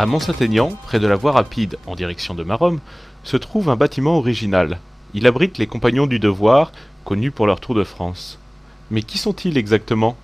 À Mont-Saint-Aignan, près de la voie rapide en direction de Maromme, se trouve un bâtiment original. Il abrite les Compagnons du Devoir, connus pour leur Tour de France. Mais qui sont-ils exactement?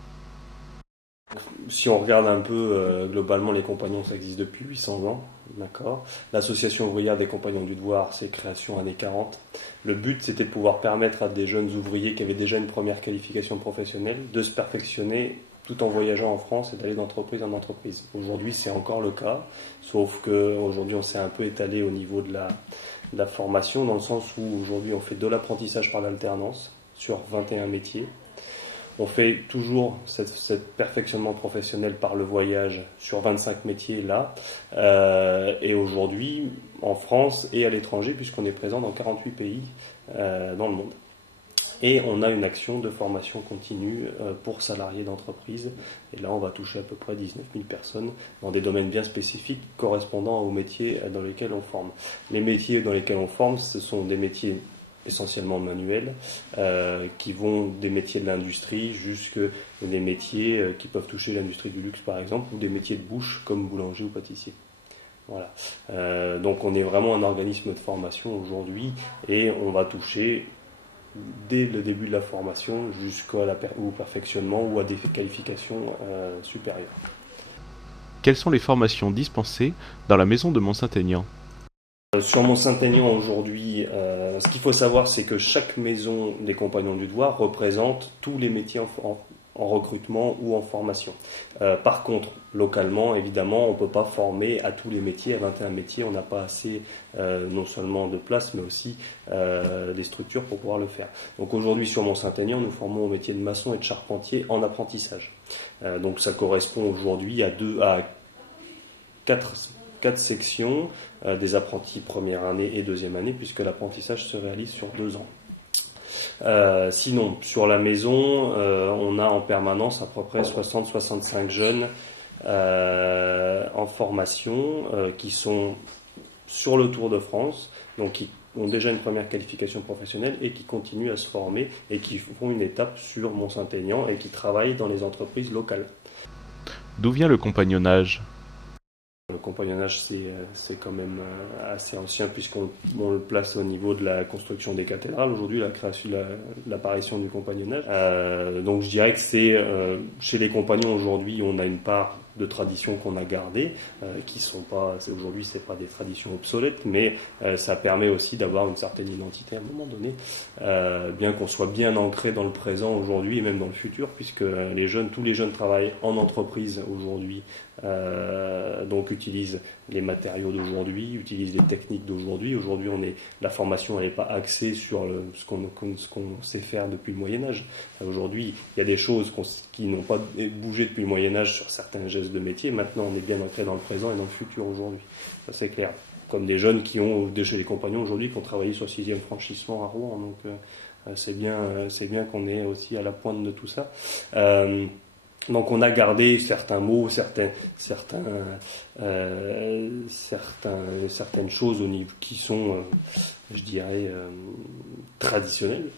Si on regarde un peu globalement, les compagnons, ça existe depuis 800 ans, d'accord. L'association ouvrière des compagnons du devoir, c'est création années 40. Le but, c'était de pouvoir permettre à des jeunes ouvriers qui avaient déjà une première qualification professionnelle de se perfectionner tout en voyageant en France et d'aller d'entreprise en entreprise. Aujourd'hui, c'est encore le cas, sauf qu'aujourd'hui, on s'est un peu étalé au niveau de la formation, dans le sens où aujourd'hui, on fait de l'apprentissage par l'alternance sur 21 métiers. On fait toujours cette perfectionnement professionnel par le voyage sur 25 métiers là. Et aujourd'hui, en France et à l'étranger, puisqu'on est présent dans 48 pays dans le monde. Et on a une action de formation continue pour salariés d'entreprise. Et là, on va toucher à peu près 19 000 personnes dans des domaines bien spécifiques correspondant aux métiers dans lesquels on forme. Les métiers dans lesquels on forme, ce sont des métiers essentiellement manuels, qui vont des métiers de l'industrie jusqu'à des métiers qui peuvent toucher l'industrie du luxe par exemple, ou des métiers de bouche comme boulanger ou pâtissier. Voilà. Donc on est vraiment un organisme de formation aujourd'hui et on va toucher dès le début de la formation jusqu'au perfectionnement ou à des qualifications supérieures. Quelles sont les formations dispensées dans la maison de Mont-Saint-Aignan? Sur Mont-Saint-Aignan aujourd'hui, ce qu'il faut savoir, c'est que chaque maison des Compagnons du Devoir représente tous les métiers en recrutement ou en formation. Par contre, localement, évidemment, on ne peut pas former à tous les métiers, à 21 métiers, on n'a pas assez non seulement de place, mais aussi des structures pour pouvoir le faire. Donc aujourd'hui, sur Mont-Saint-Aignan, nous formons au métier de maçon et de charpentier en apprentissage. Donc ça correspond aujourd'hui à 4 sections, des apprentis première année et deuxième année, puisque l'apprentissage se réalise sur 2 ans. Sinon, sur la maison, on a en permanence à peu près 60-65 jeunes en formation qui sont sur le Tour de France, donc qui ont déjà une première qualification professionnelle et qui continuent à se former et qui font une étape sur Mont-Saint-Aignan et qui travaillent dans les entreprises locales. D'où vient le compagnonnage? Le compagnonnage, c'est quand même assez ancien puisqu'on le place au niveau de la construction des cathédrales. Aujourd'hui, l'apparition du compagnonnage. Donc je dirais que c'est chez les compagnons aujourd'hui, on a une part de traditions qu'on a gardées, qui sont pas, aujourd'hui, c'est pas des traditions obsolètes, mais ça permet aussi d'avoir une certaine identité à un moment donné, bien qu'on soit bien ancré dans le présent aujourd'hui et même dans le futur, puisque tous les jeunes travaillent en entreprise aujourd'hui, donc utilisent les matériaux d'aujourd'hui, utilisent les techniques d'aujourd'hui. Aujourd'hui, la formation n'est pas axée sur ce qu'on sait faire depuis le Moyen-Âge. Aujourd'hui, il y a des choses qui n'ont pas bougé depuis le Moyen-Âge sur certains gestes de métier. Maintenant, on est bien ancré dans le présent et dans le futur aujourd'hui. Ça, c'est clair. Comme des jeunes qui ont, chez les compagnons aujourd'hui, qui ont travaillé sur le 6e franchissement à Rouen. Donc, c'est bien qu'on est aussi à la pointe de tout ça. Donc on a gardé certains mots, certaines choses au niveau qui sont, je dirais, traditionnelles.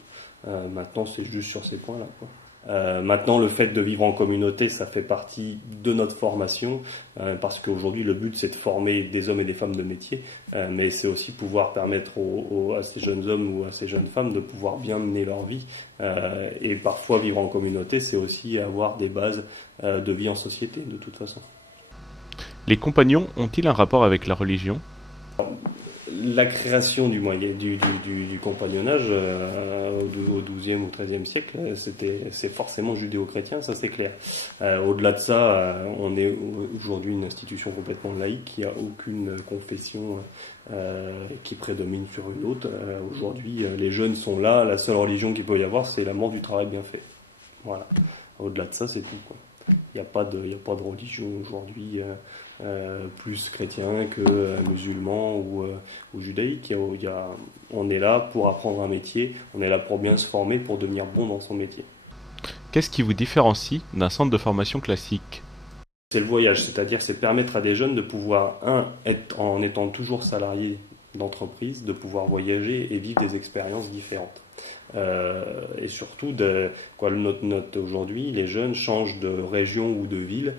Maintenant, c'est juste sur ces points-là, quoi. Maintenant, le fait de vivre en communauté, ça fait partie de notre formation, parce qu'aujourd'hui, le but, c'est de former des hommes et des femmes de métier, mais c'est aussi pouvoir permettre à ces jeunes hommes ou à ces jeunes femmes de pouvoir bien mener leur vie. Et parfois, vivre en communauté, c'est aussi avoir des bases de vie en société, de toute façon. Les compagnons ont-ils un rapport avec la religion? La création du compagnonnage au XIIe ou XIIIe siècle, c'est forcément judéo-chrétien, ça c'est clair. Au-delà de ça, on est aujourd'hui une institution complètement laïque, il n'y a aucune confession qui prédomine sur une autre. Aujourd'hui, les jeunes sont là, la seule religion qu'il peut y avoir, c'est l'amour du travail bien fait. Voilà. Au-delà de ça, c'est tout, quoi. Il n'y a pas de religion aujourd'hui plus chrétien que musulman ou judaïque. On est là pour apprendre un métier, on est là pour bien se former, pour devenir bon dans son métier. Qu'est-ce qui vous différencie d'un centre de formation classique? C'est le voyage, c'est-à-dire c'est permettre à des jeunes de pouvoir, en étant toujours salariés d'entreprise, de pouvoir voyager et vivre des expériences différentes. Et surtout, aujourd'hui, les jeunes changent de région ou de ville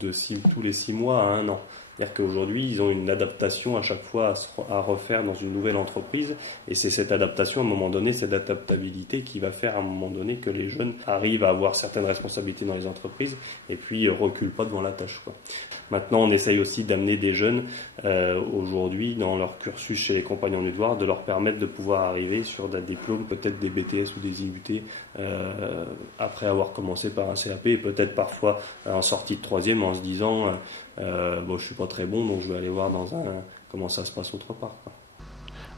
tous les 6 mois à 1 an. C'est-à-dire qu'aujourd'hui, ils ont une adaptation à chaque fois à refaire dans une nouvelle entreprise. Et c'est cette adaptation, à un moment donné, cette adaptabilité qui va faire à un moment donné que les jeunes arrivent à avoir certaines responsabilités dans les entreprises et puis reculent pas devant la tâche, quoi. Maintenant, on essaye aussi d'amener des jeunes aujourd'hui dans leur cursus chez les Compagnons du Devoir, de leur permettre de pouvoir arriver sur des diplômes, peut-être des BTS ou des IUT, après avoir commencé par un CAP et peut-être parfois en sortie de 3e en se disant bon, je suis pas très bon, donc je vais aller voir comment ça se passe autre part, quoi.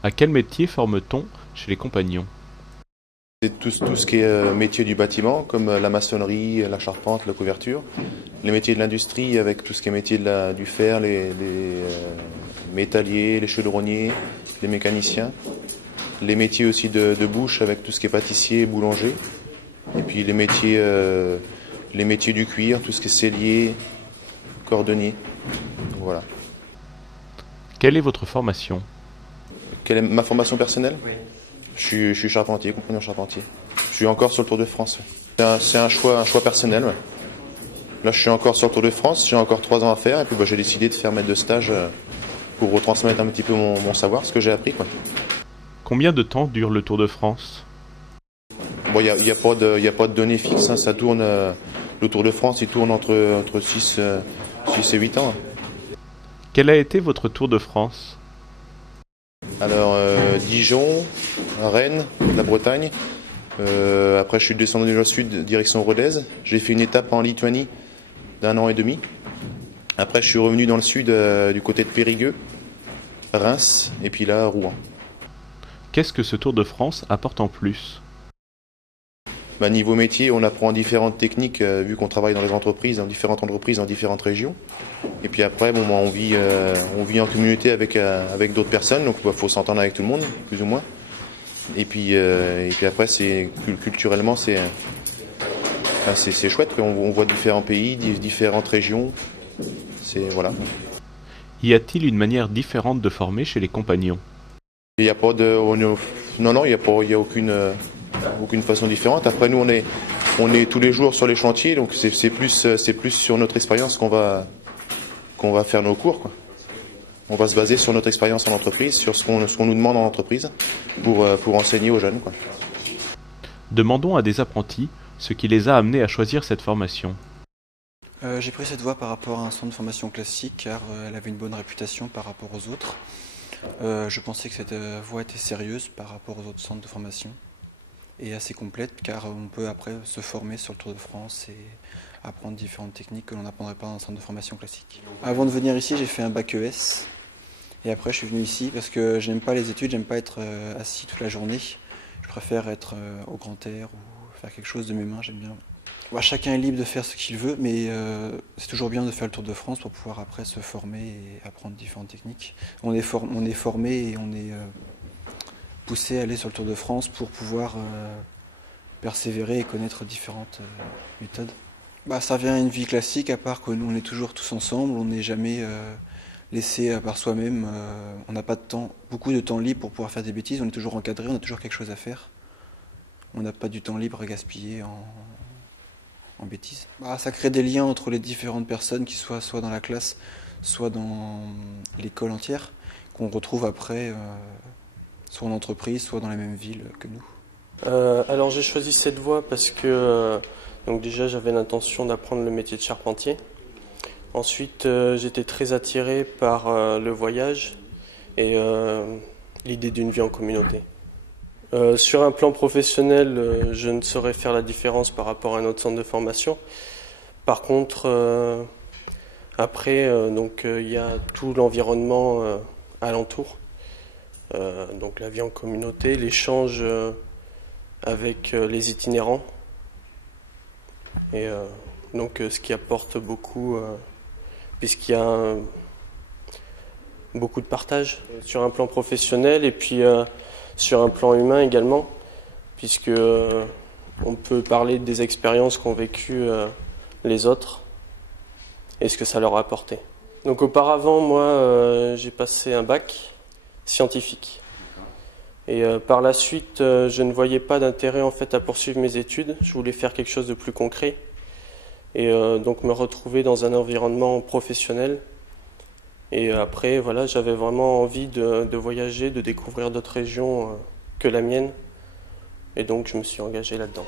À quel métier forme-t-on chez les Compagnons? C'est tout ce qui est métier du bâtiment, comme la maçonnerie, la charpente, la couverture. Les métiers de l'industrie, avec tout ce qui est métier du fer, les métalliers, les chaudronniers, les mécaniciens. Les métiers aussi de bouche, avec tout ce qui est pâtissier, boulanger. Et puis les métiers du cuir, tout ce qui est sellier, cordonnier. Voilà. Quelle est votre formation? Quelle est ma formation personnelle? Oui. Je suis charpentier, compagnon charpentier. Je suis encore sur le Tour de France. C'est un choix personnel. Ouais. Là, je suis encore sur le Tour de France, j'ai encore 3 ans à faire, et puis j'ai décidé de faire maître de stage pour retransmettre un petit peu mon savoir, ce que j'ai appris, quoi. Combien de temps dure le Tour de France? Bon, il y a pas de données fixes, hein, ça tourne. Le Tour de France, il tourne entre 6 et 8 ans. Quel a été votre Tour de France? Alors, Dijon, Rennes, la Bretagne. Après, je suis descendu dans le sud, direction Rodez. J'ai fait une étape en Lituanie d'1 an et demi. Après, je suis revenu dans le sud, du côté de Périgueux, Reims, et puis là, Rouen. Qu'est-ce que ce Tour de France apporte en plus? Niveau métier, on apprend différentes techniques, vu qu'on travaille dans les entreprises, dans différentes entreprises, dans différentes régions. Et puis après, on vit en communauté avec d'autres personnes, donc il faut s'entendre avec tout le monde, plus ou moins. Et puis après, culturellement, c'est chouette, on voit différents pays, différentes régions. Voilà. Y a-t-il une manière différente de former chez les Compagnons? Il n'y a pas de... Non, il n'y a aucune façon différente. Après, nous, on est tous les jours sur les chantiers, donc c'est plus sur notre expérience qu'on va faire nos cours, quoi. On va se baser sur notre expérience en entreprise, sur ce qu'on nous demande en entreprise, pour enseigner aux jeunes, quoi. Demandons à des apprentis ce qui les a amenés à choisir cette formation. J'ai pris cette voie par rapport à un centre de formation classique, car elle avait une bonne réputation par rapport aux autres. Je pensais que cette voie était sérieuse par rapport aux autres centres de formation et assez complète, car on peut après se former sur le Tour de France et apprendre différentes techniques que l'on n'apprendrait pas dans un centre de formation classique. Avant de venir ici, j'ai fait un bac ES et après je suis venu ici parce que je n'aime pas les études, j'aime pas être assis toute la journée. Je préfère être au grand air ou faire quelque chose de mes mains, j'aime bien. Chacun est libre de faire ce qu'il veut, mais c'est toujours bien de faire le Tour de France pour pouvoir après se former et apprendre différentes techniques. On est formé et on est poussé à aller sur le Tour de France pour pouvoir persévérer et connaître différentes méthodes. Ça vient à une vie classique, à part que nous on est toujours tous ensemble, on n'est jamais laissé par soi-même, on n'a pas beaucoup de temps libre pour pouvoir faire des bêtises, on est toujours encadré, on a toujours quelque chose à faire. On n'a pas du temps libre à gaspiller en bêtises. Ça crée des liens entre les différentes personnes qui soient soit dans la classe, soit dans l'école entière, qu'on retrouve après soit en entreprise, soit dans la même ville que nous. Alors j'ai choisi cette voie parce que donc déjà j'avais l'intention d'apprendre le métier de charpentier. Ensuite j'étais très attiré par le voyage et l'idée d'une vie en communauté. Sur un plan professionnel, je ne saurais faire la différence par rapport à un autre centre de formation. Par contre, après, il y a tout l'environnement alentour. Donc la vie en communauté, l'échange avec les itinérants. Et donc ce qui apporte beaucoup, puisqu'il y a beaucoup de partage sur un plan professionnel et puis sur un plan humain également, puisque on peut parler des expériences qu'ont vécues les autres et ce que ça leur a apporté. Donc auparavant, moi, j'ai passé un bac scientifique. Et par la suite, je ne voyais pas d'intérêt en fait à poursuivre mes études. Je voulais faire quelque chose de plus concret et donc me retrouver dans un environnement professionnel. Et après, voilà, j'avais vraiment envie de voyager, de découvrir d'autres régions que la mienne. Et donc, je me suis engagé là-dedans.